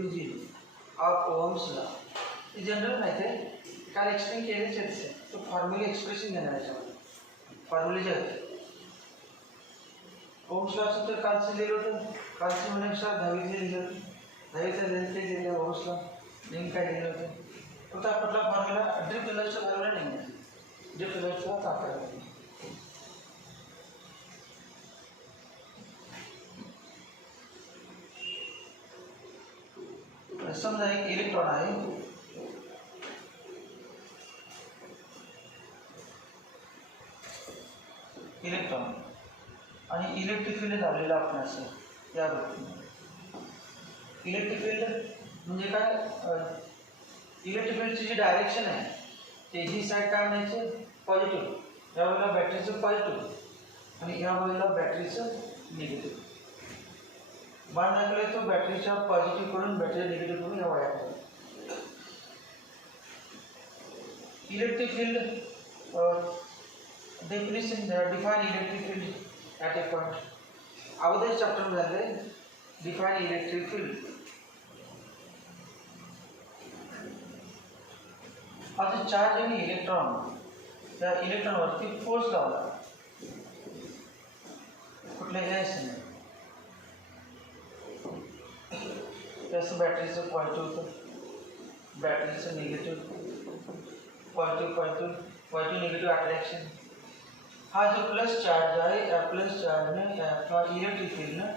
origin of Ohm's law. हे general माहिती आहे, काल एक्सप्लेन केलेच आहे. तो फॉर्म्युला एक्सप्रेशन देणार याच्यामध्ये, फॉर्म्युलेचे आहेत. ओम्स लॉचं तर कालचं लिहिलं होतं, कालचं म्हणण्यानुसार 10वीचं लिहिलं होतं, 10वीचं ते लिहिलं ओम्स लॉ नेमकं काय लिहिलं होतं. फक्त आपला फॉर्म्युला ड्रिप कलरच्या बरोबर नाही आहे, ड्रिप कलरचा वापरायला. समजा एक इलेक्ट्रॉन आहे, इलेक्ट्रॉन आणि इलेक्ट्रिक फील्ड लावलेलं आपण असं या बाबतीत. इलेक्ट्रिक फील्ड म्हणजे काय, इलेक्ट्रिक फील्डची जी डायरेक्शन आहे ते ही साईड काय म्हणायची पॉझिटिव्ह, या वेळेला बॅटरीचं पॉझिटिव्ह आणि या वेळेला बॅटरीचं निगेटिव्ह. बाण दाखवले तो बॅटरीच्या पॉझिटिव्ह कडून बॅटरी निगेटिव्ह करून या वाया. Electric field definition define electric field at a point. अगोदर चॅप्टर मध्ये define electric field. आता चार्ज आणि इलेक्ट्रॉन त्या इलेक्ट्रॉनवरती फोर्स लावला कुठल्याही नाही, त्याचं बॅटरीचं पॉझिटिव्ह होतं, बॅटरीचं निगेटिव्ह, पॉझिटिव्ह निगेटिव्ह अट्रॅक्शन. हा जो प्लस चार्ज आहे या प्लस चार्जने किंवा इलेक्ट्रिक फील्डनं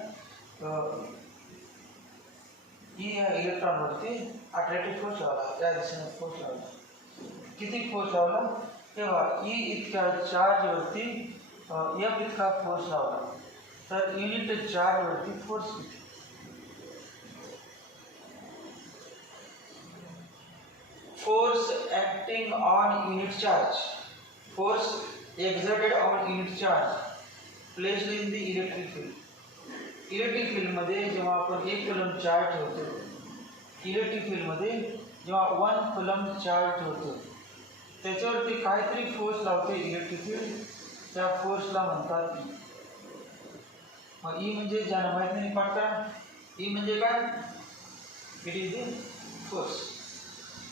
ही या इलेक्ट्रॉनवरती अट्रॅक्टिव्ह फोर्स लावला, त्या दिशेने फोर्स लावला. किती फोर्स लावला तेव्हा ई इतक्या चार्जवरती एफ इतका फोर्स लावला, तर युनिट चार्जवरती फोर्स किती. Force acting on unit charge, force exerted on unit charge placed in the electric field. Electric field मध्ये जेव्हा आपण 1 कूलम चार्ज ठेवतो, इलेक्ट्रिक फील्ड मध्ये जेव्हा 1 कूलम चार्ज ठेवतो त्याच्यावरती काहीतरी फोर्स लावते इलेक्ट्रिक फील्ड, त्या फोर्सला म्हणतात ई. मग ई म्हणजे ज्यांना माहित नाही पडता, ई म्हणजे काय, it is the force,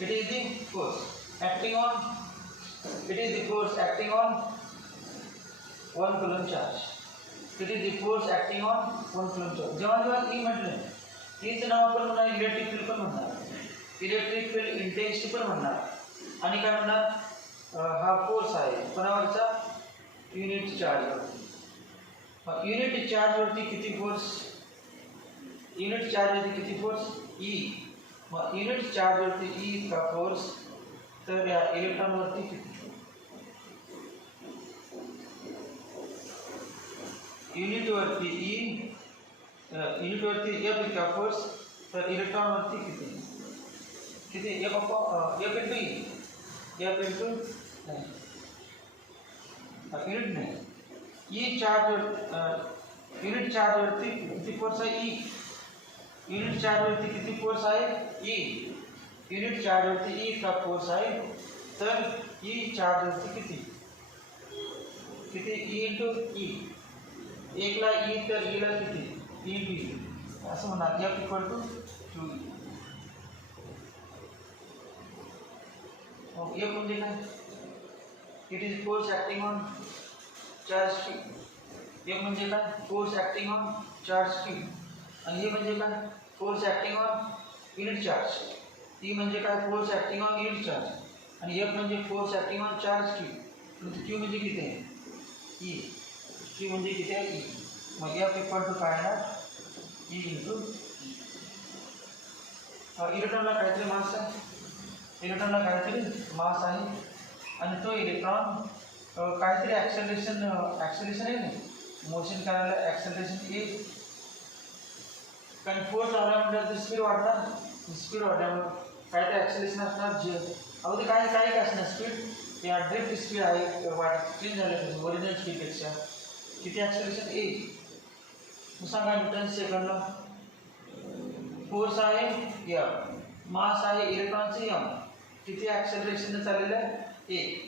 it is the force acting on, it is the force acting on 1 coulomb charge. It is the force acting on 1 coulomb charge. जेव्हा जेव्हा ई म्हटलं, ईचं नाव आपण म्हणणार इलेक्ट्रिक फील्ड पण म्हणणार, इलेक्ट्रिक फील्ड इंटेन्सिटी पण म्हणणार, आणि काय म्हणणार हा फोर्स आहे कोणावरचा, युनिट चार्जवरती. युनिट चार्जवरती किती फोर्स, युनिट चार्जवरती किती फोर्स ई. मग युनिट चार्जवरती ई का फोर्स, तर या इलेक्ट्रॉनवरती किती, युनिटवरती ई, युनिटवरती एफ इतका फोर्स, तर इलेक्ट्रॉनवरती किती, किती F into E, F into unit नाही, ई चार्ज, युनिट चार्जवरती किती फोर्स आहे ई, युनिट चार्जवरती किती फोर्स आहे ई, युनिट चार्जवरती ई का फोर्स आहे, तर ई चार्जवरती किती, किती ई इंटू ई, एकला ई तर ईला किती ई इंटू ई, असं म्हणणार F equal to 2E. F म्हणजे काय, it is force acting on charge q. F म्हणजे काय, force acting on charge q. आणि हे म्हणजे काय, force acting on unit charge. E म्हणजे काय, force acting on unit charge, आणि एफ म्हणजे force acting on charge q. q म्हणजे किती आहे ई, q म्हणजे किती आहे ई. मग एफ इक्वल टू काय आहे, ई इंटू. इलेक्ट्रॉनला काहीतरी मास आहे, इलेक्ट्रॉनला काहीतरी मास आहे, आणि तो इलेक्ट्रॉन काहीतरी ॲक्सेलरेशन, ॲक्सेलरेशन आहे नाही, मोशन करायला ॲक्सेलरेशन ए, कारण फोर्स लावल्यानंतर स्पीड वाढणार, स्पीड वाढल्यामुळे काहीतरी ॲक्सेलरेशन असणार जे अगदी काही काही काय असणार स्पीड, या ड्रिफ्ट स्पीड आहे चेंज झालं ओरिजिनल स्पीडपेक्षा, किती ॲक्सेलरेशन ए. मग सांगा न्यूटन सेकंडला, फोर्स आहे एम, मास आहे इलेक्ट्रॉनचं एम, किती ॲक्सेलरेशन चाललेलं आहे A.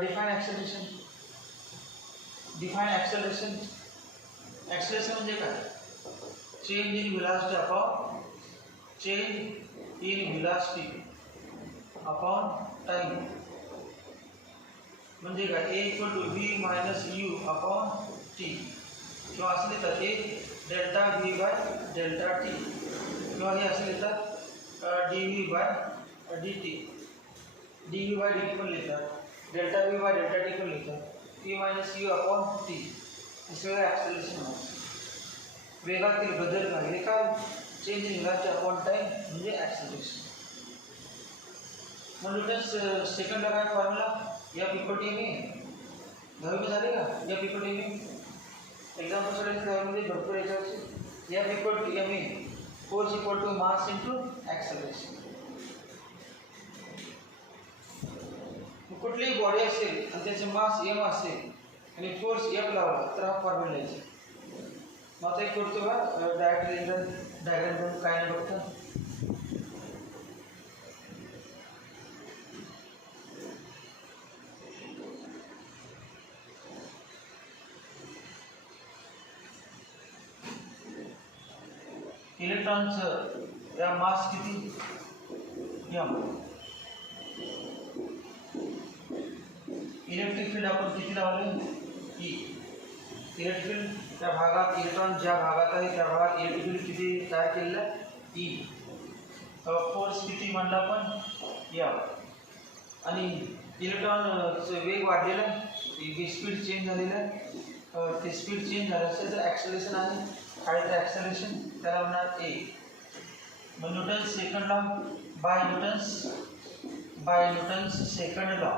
Define acceleration, define acceleration, acceleration म्हणजे काय, change in velocity upon change in velocity upon time म्हणजे काय A equal to V minus U upon T किंवा असं लिहितात A delta V by delta T किंवा हे असं लिहितात D V by D T D V by D T पण लिहितात delta V by delta T पण लिहितात V minus U upon T हे सगळं ॲक्सेलरेशन होतं वेगातील बदल हे काय change in velocity upon time म्हणजे ॲक्सेलरेशन मग न्यूटन सेकंडला काय formula F equal to M A दहावी झाले का F equal to M A example सोडायचं दहावीमध्ये भरपूर याच्यावरची F equal to M A force equal to mass into acceleration कुठलीही बॉडी असेल आणि त्याचे मास एम असेल आणि फोर्स एफ लावला तर हा फॉर्म्युला लिहायचा मग आता एक करतो का डायग्राम करून काय नाही बघता इलेक्ट्रॉनचं या मास किती एम इलेक्ट्रिक फील्ड आपण किती लावले ई इलेक्ट्रिक फील्ड त्या भागात इलेक्ट्रॉन ज्या भागात आहे त्या भागात इलेक्ट्रिक फील्ड किती तयार केलेलं आहे ई फोर्स किती म्हणला आपण एम आणि इलेक्ट्रॉनचं वेग वाढलेला आहे स्पीड चेंज झालेलं आहे ते स्पीड चेंज झालं असेल तर ॲक्सेलरेशन आहे काय तर ॲक्सेलरेशन त्याला म्हणणार ए मग Newton second law by Newton's second law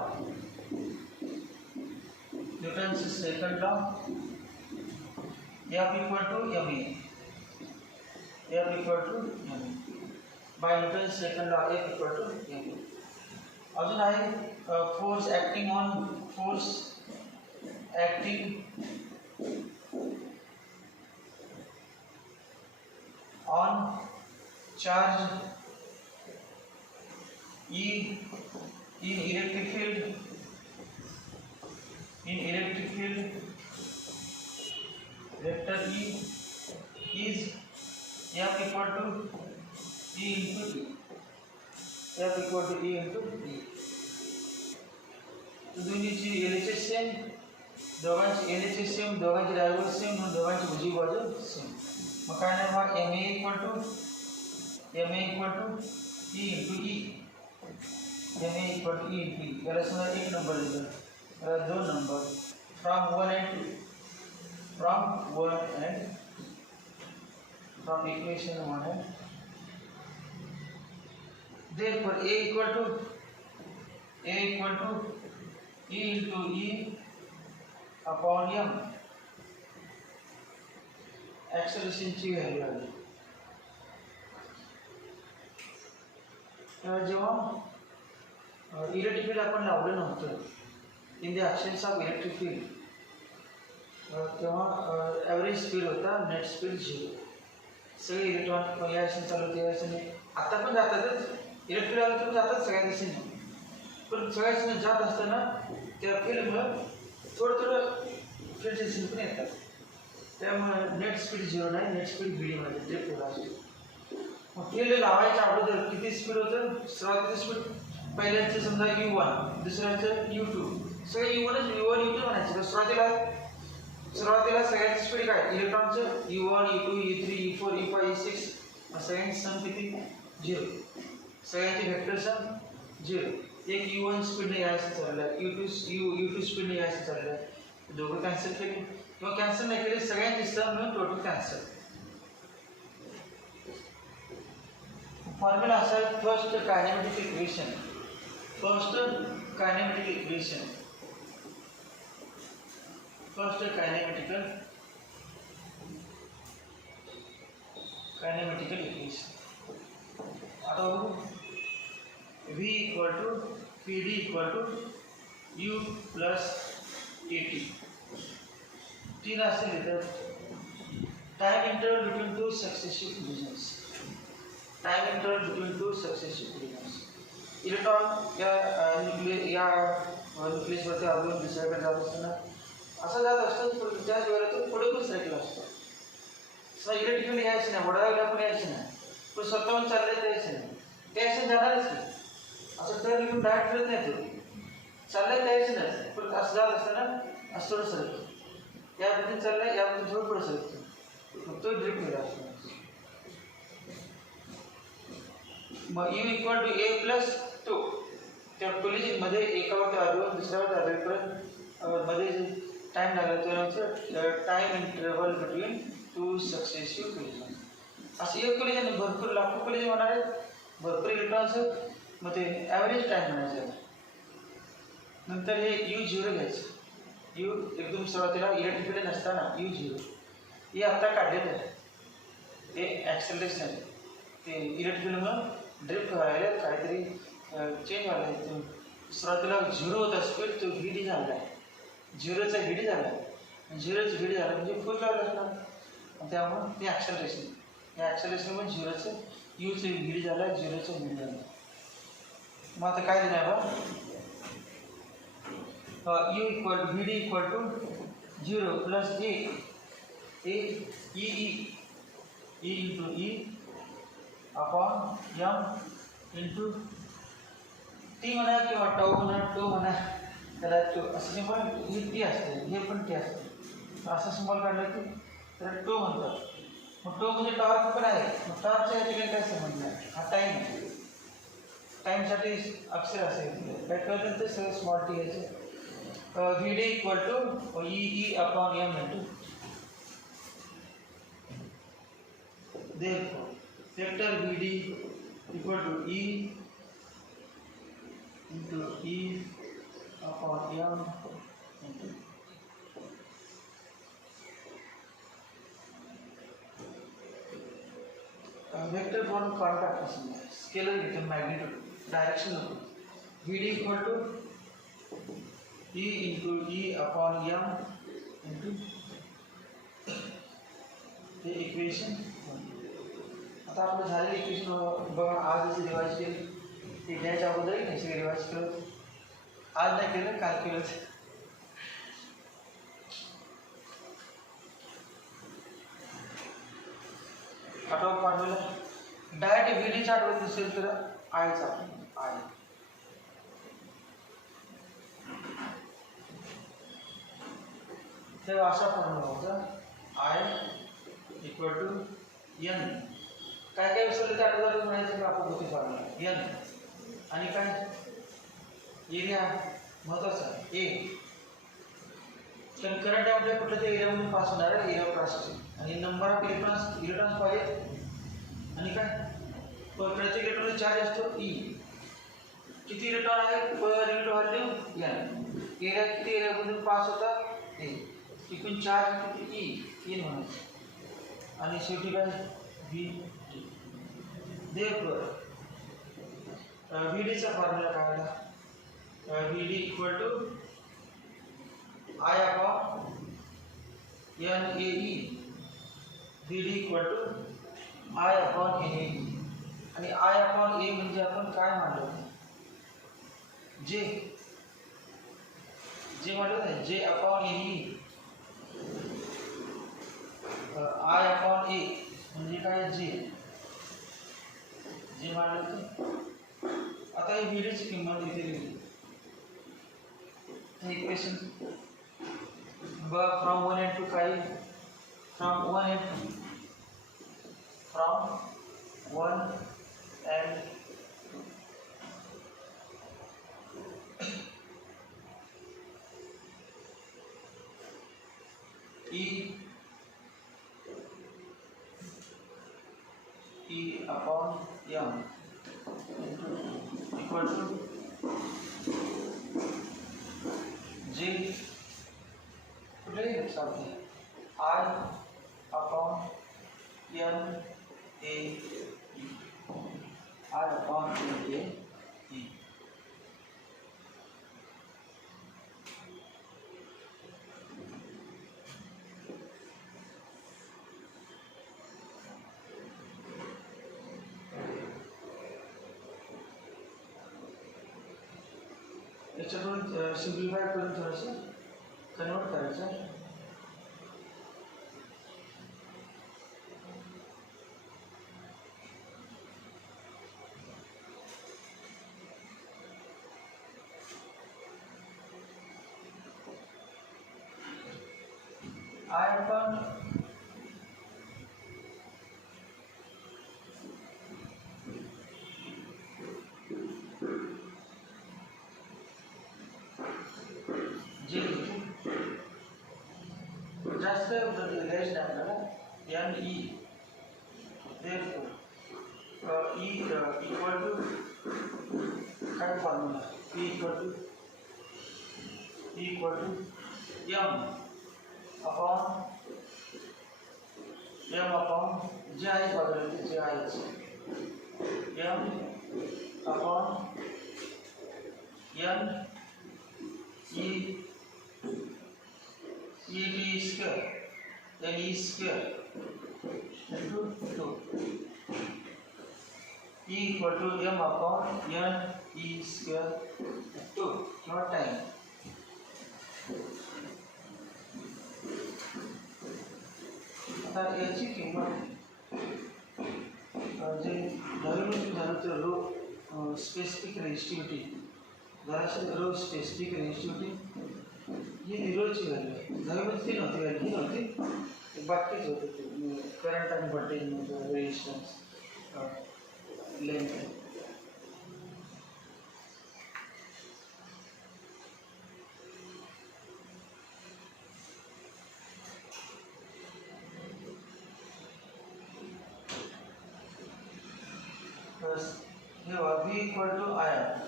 Newton's second law F equal to M F equal to M by Newton's second law F equal to M अजून आहे force acting on charge E in electric field vector E is F equal to E into E F equal to E into E दोन्हीची LHS same दोघांची LHS same दोघांची डायव्हर्स same म्हणून दोघांची उजवी बाजू सेम मग काय नाही मग M A equal to E into E M A equal to E into E याला समजा एक नंबर लिहिलं याला दोन number from equation 1 and therefore a equal to e into e upon m ॲक्सेलरेशनची व्हॅल्यू आली जेव्हा इलेक्ट्रिक फील्ड आपण लावलं नव्हतं in the actions of electric field तेव्हा ॲव्हरेज स्पीड होता नेट स्पीड 0 सगळे इलेक्ट्रॉन या ॲक्शन चालू होते या ॲक्शन आता पण जातातच इलेक्ट्रिक फील्ड आलं तर जातात सगळ्या दिशेने पण सगळ्या दिशेने जात असताना त्या फील्डमुळं थोडं फील्डच्या दिशेने पण येतात त्यामुळे नेट स्पीड 0 नाही नेट स्पीड व्हीडीमध्ये ते पुढं असते मग फील्ड लावायच्या अगोदर किती स्पीड होतं सुरुवातीची स्पीड पहिल्याचं समजा U1 दुसऱ्याचं U2 सगळे U1 U2 म्हणायचे तर सुरुवातीला सगळ्यांची स्पीड काय इलेक्ट्रॉनचं U1 U2 U3 U4 U5 U6 सगळ्यांची सम किती 0 सगळ्यांचे व्हेक्टर सम 0 एक U1 स्पीडने यायचं चाललं आहे U2 स्पीडने यायचं चाललं आहे दोघं कॅन्सल केले किंवा कॅन्सल नाही केले सगळ्यांची सम मिळून टोटल कॅन्सल फॉर्म्युला असा आहे फर्स्ट कायनेमॅटिक इक्वेशन आता V equal to PD equal to U plus TT तीन असेल इथं time interval between two successive divisions electron या न्यूक्लियसवरती अजून दुसऱ्याकडे जात असताना असं जात असतो त्याच वेळेला तो पुढे पण सायकल असतो इलेक्ट्रिकल यायचं नाही वडायला पण यायचं नाही पण स्वतःहून चाललंय त्याचं नाही, त्याचं जाणारच नाही. असं टर्न घेऊन डायरेक्ट फिरत नाही तो, चाललंय त्याचं नाही. पण असं झालं असतं ना, असं थोडं सरकतो, याबद्दल चाललंय, याबद्दल थोडं पुढं सरकतो, मग तो ड्रिफ्ट केला असतो. मग u equal to a plus 2, त्या कोलिजनमध्ये एकावर आधीवर दुसऱ्यावर आधीपर्यंत मध्ये जे टाईम लागला तो time interval between two successive collision. असं एक कोलिजन भरपूर लाखो कोलिजन होणार आहेत, भरपूर इलेक्ट्रॉन्स, मग ते ॲव्हरेज टाईम म्हणायचं. नंतर हे u0 घ्यायचं. u एकदम सुरुवातीला इलेक्ट्रिक फील्ड नसताना u0 हे आत्ता काढलेलं आहे, हे ॲक्सेलरेशन आहे. ते इलेक्ट्रिक फील्डमुळं ड्रिफ्ट व्हायला काहीतरी चेंज व्हायला आहे. सुरुवातीला 0 होता स्पीड, तो व्हीडी झाला आहे, 0चा व्हीडी झाला आहे, 0चं व्हीडी झाला म्हणजे फुल लावलं असणार, त्यामुळं ते ॲक्सेलरेशन, या ॲक्सेलरेशनमुळे 0चं यूचं व्हीडी झाला, 0चं व्हीडी झालं. मग आता काय दिलं आहे बा, U equal VD equal to 0 plus A into E upon M into T म्हणा किंवा टाऊ म्हणा, टो म्हणा, त्याला टो असं सिम्बॉल, हे टी असते, हे पण टी असते. असं सिम्बॉल काढलं की त्याला टो म्हणतात. मग टो म्हणजे टॉर्क पण आहे. मग टॉर्कच्या या ठिकाणी काय संबंध आहे, हा टाईम, टाईमसाठी अक्षर असेल काय कळतं ते सगळं स्मॉल टी घ्यायचं. V D equal to E upon M into therefore vector vd equal to e into e upon m into vector form contact scalar with magnitude direction of vd equal to e into e upon m into the equation. आता आपलं झालेलं equation बघा, आज जशी revise केली ते घ्यायच्या अगोदरही नाही सगळं रिवाईज केलं, आज नाही केलं काल केलं. आठवा फॉर्म्युला डायरेक्ट व्हीडीचा आठवत नसेल तर आयचा आय, तर असा फॉर्म्युला होता आय इक्वल टू एन. काय काय विसरलं ते आठवलं म्हणायचं की आपण होती फॉर्म्युला एन आणि काय एरिया महत्वाचा ए. तर करंट आपल्या कुठल्या त्या एरियामधून पास होणार आहे, एरिया क्रॉस आणि नंबर ऑफ इलेक्ट्रॉन्स पाहिजे आणि काय प्रत्येक इलेक्ट्रॉनचा चार्ज असतो ई. किती इलेक्ट्रॉन आहे per unit volume N. Area किती एरियामधून पास होतात ए. एकूण चार्ज किती ई एन म्हणायचं आणि शेवटी काय व्ही. therefore VD चा फॉर्म्युला काय आला, VD equal to I upon NAE. VD equal to I upon NAE आणि I अपॉन A म्हणजे आपण काय मानलो, J मानलो ना, J upon NE. I upon A म्हणजे काय J मानलं ते. आता ही व्हीडीची किंमत इथे लिहिली, equation from 1 and to 5, from 1 and E upon m equal to J कुठेही चालते I upon n a e. I upon n a e. याच्यातून सिम्प्लिफाय करून थोडंसं कन्वर्ट करायचं. I upon J just the rest n e, therefore E equal to current formula E equal to m upon j I बदलते j I m upon n e t square n e square into 2 E equal to m upon n e square 2 किंवा time आता याची किंमत जे derivative झालं तर row specific resistivity जराशी row specific resistivity ही झिरोची value आहे डेरिव्हेटिव्ह ती नव्हती व्हॅल्यू ही नव्हती बाकीच होतं ते करंट आणि voltage resistance length here v equal to iron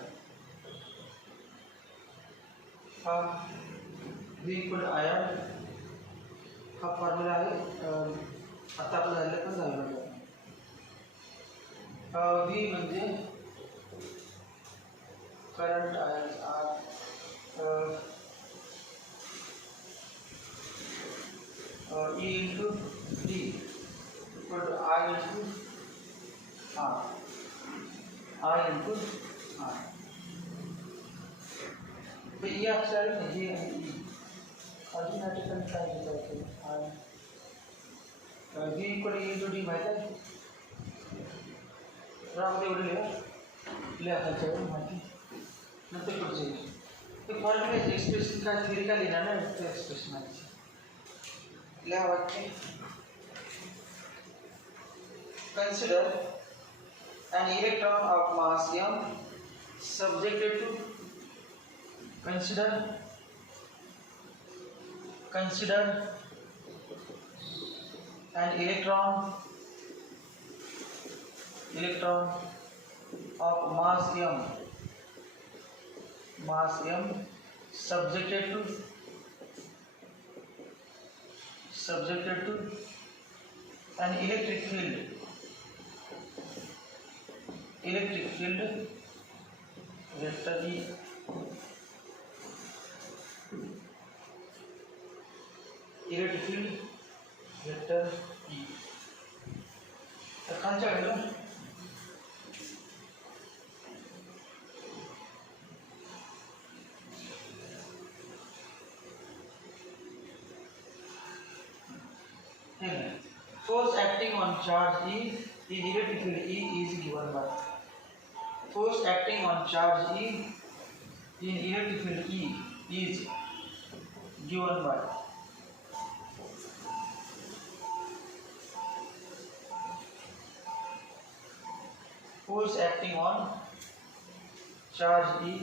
v equal to iron हा फॉर्म्युला आहे आता आपण झालेला पण झालं v म्हणजे current ion e into d equal to I into r I into R तो ये अक्षर नहीं है E अजून या ठिकाणी काय लिहायचं I V equal to E into D माहिती आहे राम एवढं लिहा खालच्यावर माहिती नंतर पुढचे ते फॉर्म्युला एक्सप्रेशन काय थेरी का लिहिणार ना ते एक्सप्रेशन आहे लिहा वाक्य consider an electron of mass m subjected to consider an electron of mass m subjected to an electric field vector E electric field vector E तर खालच्या वेळेला force acting on charge E in electric field E is given by force acting on charge E in electric field E is given by force acting on charge E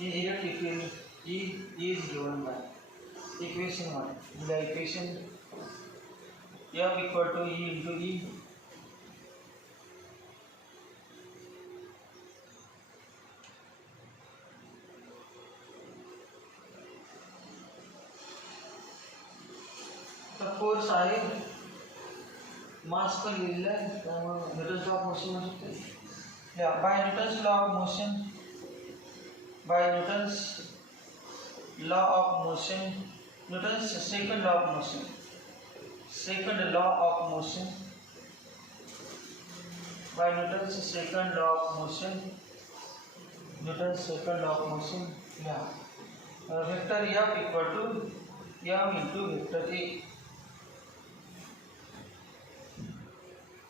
in electric field E is given by equation 1 the equation M equal to E into E the force आहे मास पण लिहिलेला आहे त्यामुळे Newton's law of motion म्हणू शकते या by Newton's law of motion Newton's second law of motion by Newton's second law of motion yeah vector F equal to M into vector A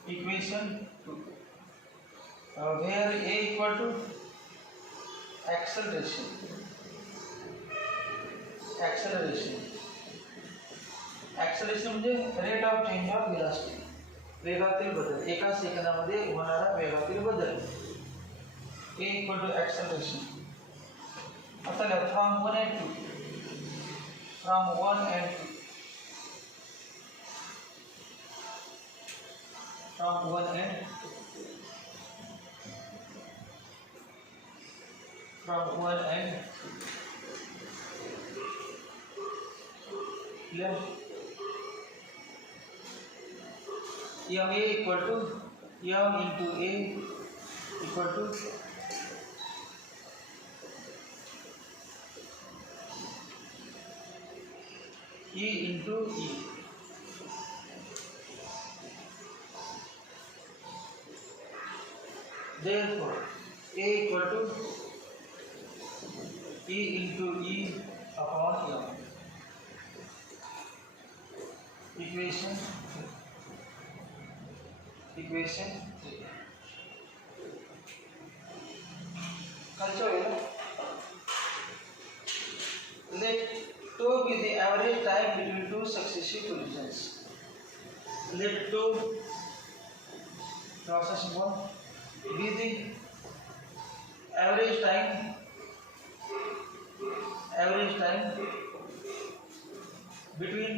equation 2 where A equal to acceleration acceleration म्हणजे rate of change of velocity, वेगातील बदल, एका सेकंदामध्ये होणारा वेगातील बदल. A equal to acceleration. आता लिहा from 1 and 2, from 1 and 2, from 1 and 2, from 1 and 2. लिहा m a equal to m into a equal to e into e. Therefore a equal to e into e upon m. Equation 3. Culture. Let tau be the average time between two successive collisions. Let tau process 1 be the average time between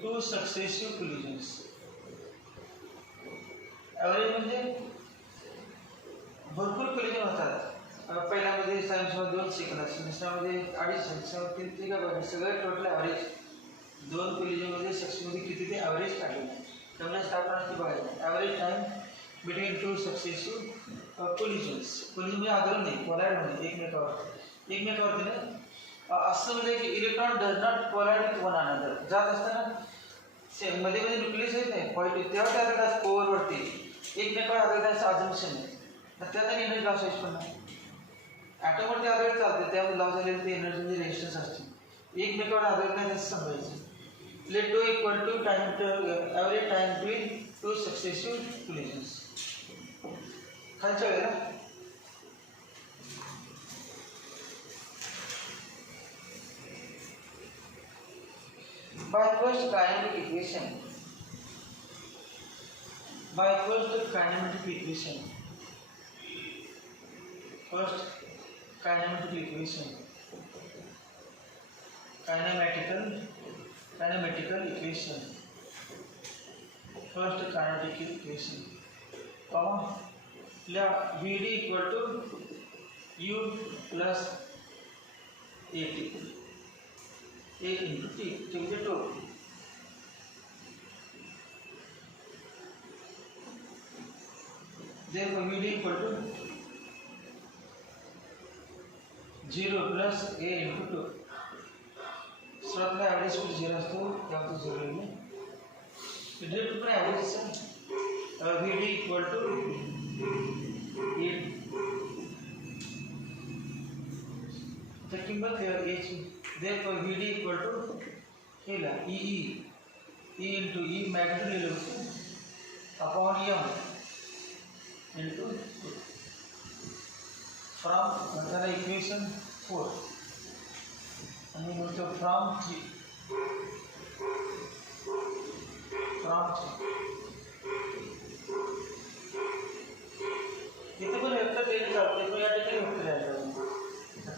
two successive collisions. Average म्हणजे भरपूर collision होतात. पहिल्यामध्ये सायन्समध्ये 2 second असतात, दुसऱ्यामध्ये 2.5 second, तीन का सगळं total average 2 कोलिजनमध्ये सक्सेसमध्ये किती ते ॲव्हरेज काढलेलं आहे. त्यामुळे आपण बघायचं average time between two successive collisions. Collision म्हणजे आदर नाही, कोलायड म्हणजे एकमेकावरती ना. असं म्हणजे की electron does not collide with one another. जात असताना मध्ये न्यूक्लियस येत नाही पॉईंट, तेव्हा काय करतात कोअरवरती एकमेकावर आधारित अजम्पशन आहे. तर त्यात आणि एनर्जी लॉस पण नाही. ॲटमवरती आधारित चालते, त्यामध्ये लॉस झालेली ते एनर्जी रेजिस्टन्स असते. एकमेकावर आधारित नाही त्याचं समजायचं. Let tau equal to time average time between two successive collisions. खालच्या वेळेला by first kinematic equation, first kinematic equation, kinematical equation, first kinetic equation, comma, Vd equal to u plus at, a into t, take the two. Therefore Vd equal to 0 plus a into 2. स्वतः average कुछ 0 असतो, त्यामुळे 0 येईल. Direct पण average आहे. Vd equal to 8. The kimball here h. Therefore Vd equal to hela e into e magnitude upon m into 2. From equation 4 and we go to from 3. इथे पण vector देणे चालते, पण या ठिकाणी वेक्टर द्यायला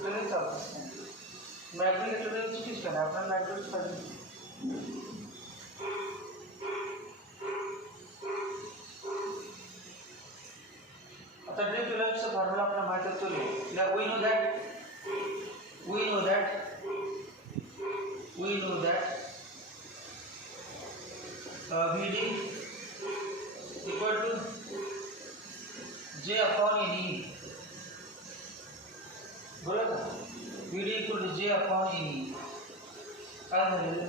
वेक्टर चालतं. मॅग्नेट वेक्टर चुकीच करा, आपण मॅग्नेट पाहिजे. आता ड्रीप इलेक्ट्रिकचा फॉर्म्युला आपल्याला माहिती असतो. we know that Vd equal to J upon E. बोला का Vd equal to J upon E. काय झालेलं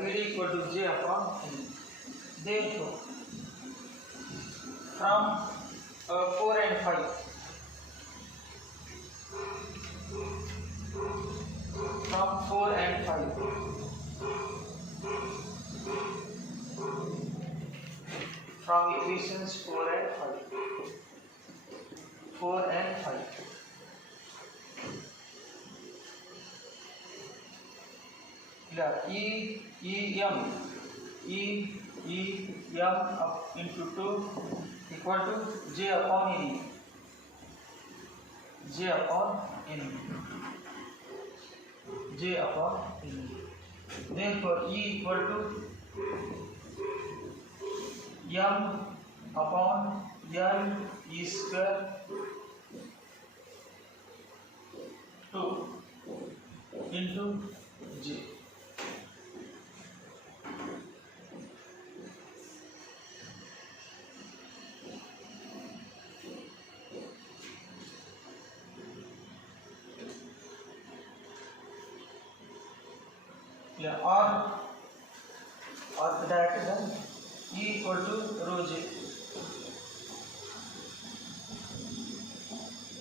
Vd equal to J upon E. Therefore from 4 and 5, from 4 and 5, from equations 4 and 5, 4 and 5, E up into 2 equal to J upon N. J upon N. J upon N. Therefore, E equal to M upon L E square 2 into J. or directly then E equal to rho J.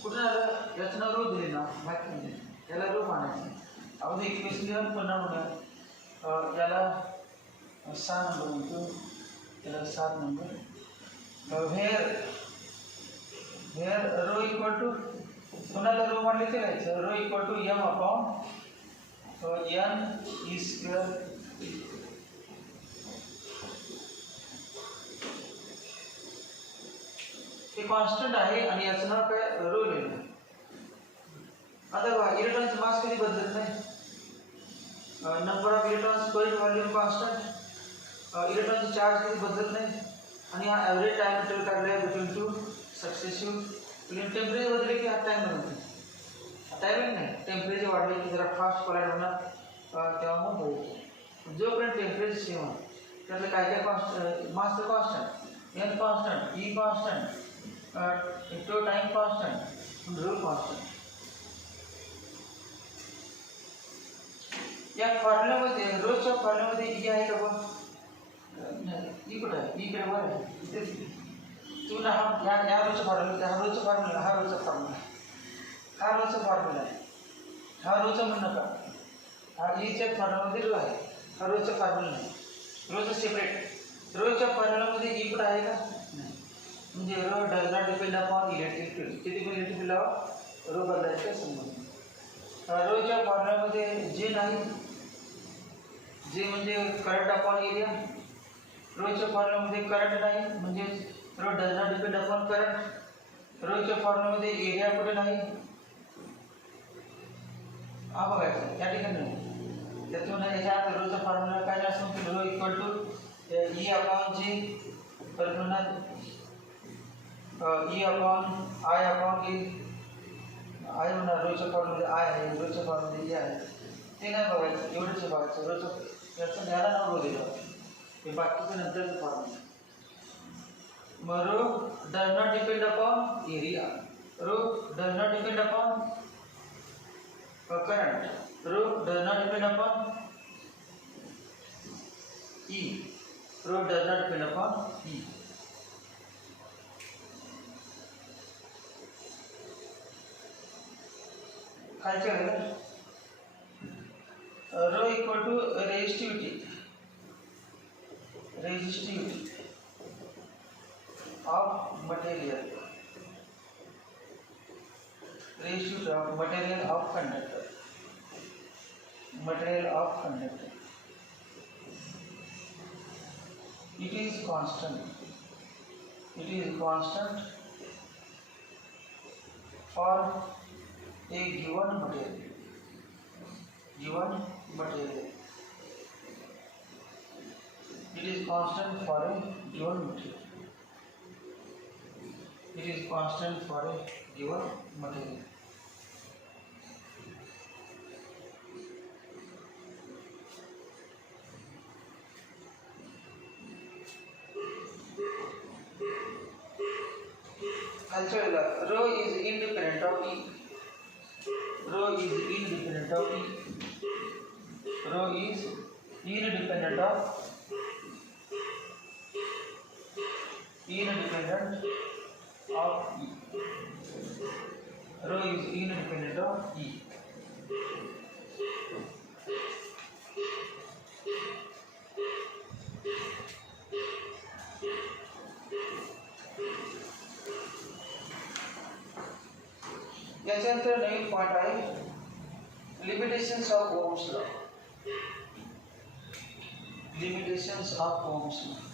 कुठे आलं याचं row दिले ना माहिती नाही याला row मानायचं अगदी equation लिहून पुन्हा म्हणूया याला 6 नंबर म्हणतो याला 7 number here rho equal to पुन्हा रो मानले ते लिहायचं रो इक्वल टू m अपॉन n e स्क्वेअर हे कॉन्स्टंट आहे आणि याचं नाव काय रो लिहिलं आता बघा इलेक्ट्रॉनचं मास कधी बदलत नाही number of electrons per volume constant इलेक्ट्रॉनचे चार्ज कधी बदलत नाही आणि हा ॲव्हरेज टाइम इंटरवल काढला आहे बिटवीन टू सक्सेसिव्ह टेम्परेचर बदलले की हा टाइम बनवतो टायमिंग नाही टेम्परेचर वाढले की जरा फास्ट कोलाइड होणार तेव्हा मग होईल जोपर्यंत टेम्परेचर सेम आहे त्यातलं काय काय constant mass constant N constant E constant into time constant and rho constant. या फॉर्म्युलामध्ये रोजच्या फॉर्म्युलामध्ये ई आहे का बघ ई कुठे आहे ई कडे वर आहे तुम्ही या रोजच्या फॉर्म्युला हा रोजचा फॉर्म्युला हा रोजचा फॉर्म्युला हा रोजचा फॉर्म्युला आहे हा रोजचा म्हणू नका हा ईच्या फॉर्म्युलामध्ये रो आहे हा रोजचा फॉर्म्युला नाही रोजचा सेपरेट रोजच्या फॉर्म्युलामध्ये ई कुठे आहे का म्हणजे rho does not depend upon electric field किती पण इलेक्ट्रिक फील्ड रो बदलायचा संबंध रोच्या फॉर्म्युलामध्ये जे नाही जे म्हणजे करंट अपॉन एरिया रोच्या फॉर्म्युलामध्ये करंट नाही म्हणजे rho does not depend upon current रोच्या फॉर्म्युलामध्ये एरिया कुठे नाही हा बघायचं या ठिकाणी त्यातून याच्या रोचा फॉर्म्युला काय असतो की rho equal to E upon J परत पुन्हा E upon I upon A I होणार रोजच्या फॉर्ममध्ये आय आहे रोजच्या फॉर्ममध्ये ए आहे ते नाही बघायचं एवढंच बघायचं रोजचं याचं न्याला नाव दिलं हे बाकीचं नंतरचं फॉर्म्युला मग rho does not depend upon area rho does not depend upon current rho does not depend upon E rho does not depend upon E खालच्या rho equal to resistivity of material resistivity of material of conductor it is constant for a given material it is constant for a given material culture rho is independent of E rho is independent of E rho is independent of E rho is independent of E याच्यानंतर नवीन part आहे limitations of Ohm's law limitations of Ohm's law.